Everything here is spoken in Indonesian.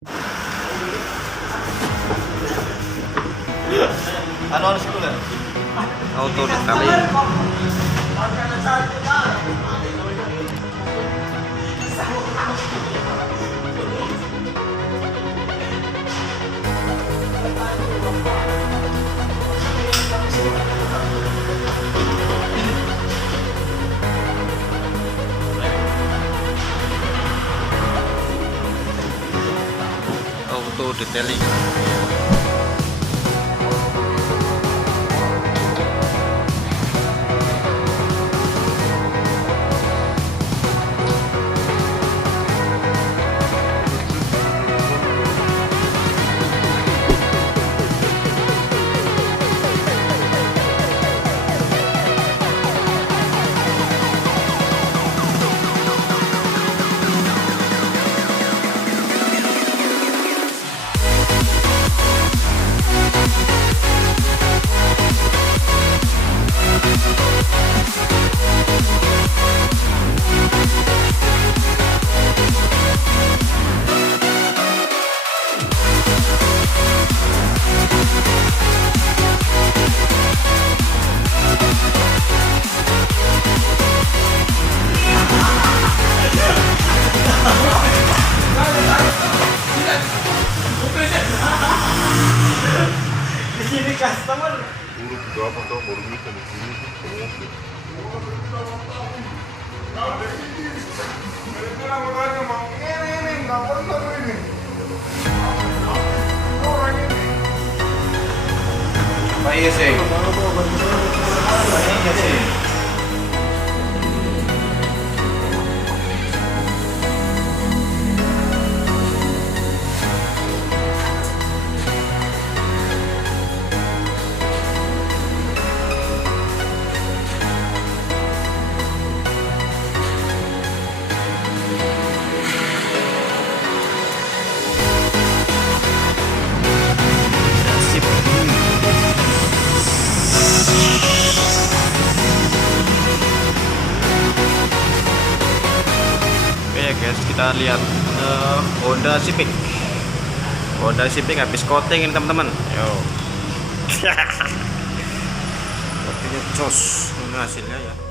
Ano oras ko lang? Auto detailing. Auto detailing. Ini customer. Buruk berapa tau baru bisa di sini tuh. Mereka makanya mau ini nggak benar ini. Orang ini. Pak iya sih. Iya sih. Oke ya guys, kita lihat Honda Civic. Honda Civic habis coating ini teman-teman. Yo. Coatingnya jos. Ini hasilnya ya.